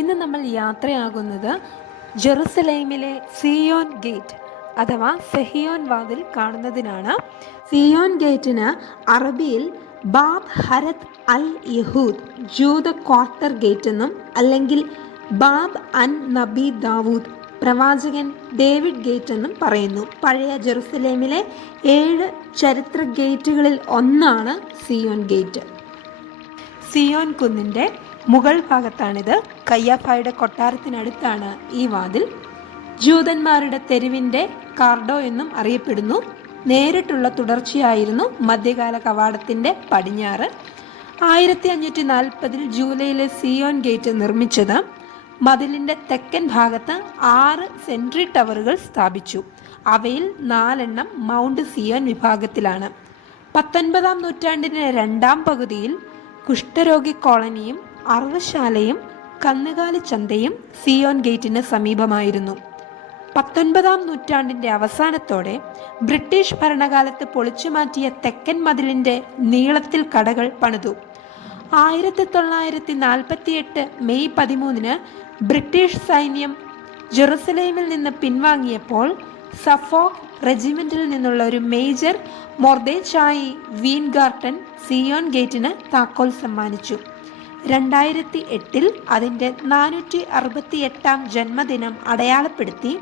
ഇന്ന് നമ്മൾ യാത്രയാകുന്നത് ജെറുസലേമിലെ സിയോൻ ഗേറ്റ് അഥവാ സെഹിയോൻ വാതിൽ കാണുന്നതിനാണ്. സിയോൻ ഗേറ്റിന് അറബിയിൽ ബാബ് ഹരത് അൽ യഹൂദ്, ജൂത ക്വാർട്ടർ ഗേറ്റ് എന്നും അല്ലെങ്കിൽ ബാബ് അൻ നബി ദാവൂദ്, പ്രവാചകൻ ഡേവിഡ് ഗേറ്റ് എന്നും പറയുന്നു. പഴയ ജെറുസലേമിലെ 7 ചരിത്ര ഗേറ്റുകളിൽ ഒന്നാണ് സിയോൻ ഗേറ്റ്. സിയോൻ കുന്നിൻ്റെ മുകൾ ഭാഗത്താണിത്. കയ്യാഫായുടെ കൊട്ടാരത്തിനടുത്താണ് ഈ വാതിൽ. ജൂതന്മാരുടെ തെരുവിൻ്റെ കാർഡോ എന്നും അറിയപ്പെടുന്നു. നേരിട്ടുള്ള തുടർച്ചയായിരുന്നു മധ്യകാല കവാടത്തിൻ്റെ പടിഞ്ഞാറ്. 1540 ജൂലൈയിലെ സിയോൻ ഗേറ്റ് നിർമ്മിച്ചത്. മതിലിൻ്റെ തെക്കൻ ഭാഗത്ത് 6 സെൻട്രി ടവറുകൾ സ്ഥാപിച്ചു. അവയിൽ 4 മൗണ്ട് സിയോൻ വിഭാഗത്തിലാണ്. 19-ാം നൂറ്റാണ്ടിൻ്റെ 2ാം പകുതിയിൽ കുഷ്ഠരോഗി കോളനിയും അറവശാലയും കന്നുകാലി ചന്തയും സിയോൻ ഗേറ്റിന് സമീപമായിരുന്നു. 19-ാം നൂറ്റാണ്ടിൻ്റെ അവസാനത്തോടെ ബ്രിട്ടീഷ് ഭരണകാലത്ത് പൊളിച്ചുമാറ്റിയ തെക്കൻ മതിലിൻ്റെ നീളത്തിൽ കടകൾ പണിതു. 1948 മെയ് 13 ബ്രിട്ടീഷ് സൈന്യം ജെറുസലേമിൽ നിന്ന് പിൻവാങ്ങിയപ്പോൾ സഫോക്ക് റെജിമെൻറ്റിൽ നിന്നുള്ള ഒരു മേജർ മൊർദേചായി വീൻഗാർട്ടൻ സിയോൻ ഗേറ്റിന് താക്കോൽ സമ്മാനിച്ചു. 2008 അതിൻ്റെ 468-ാം ജന്മദിനം അടയാളപ്പെടുത്തി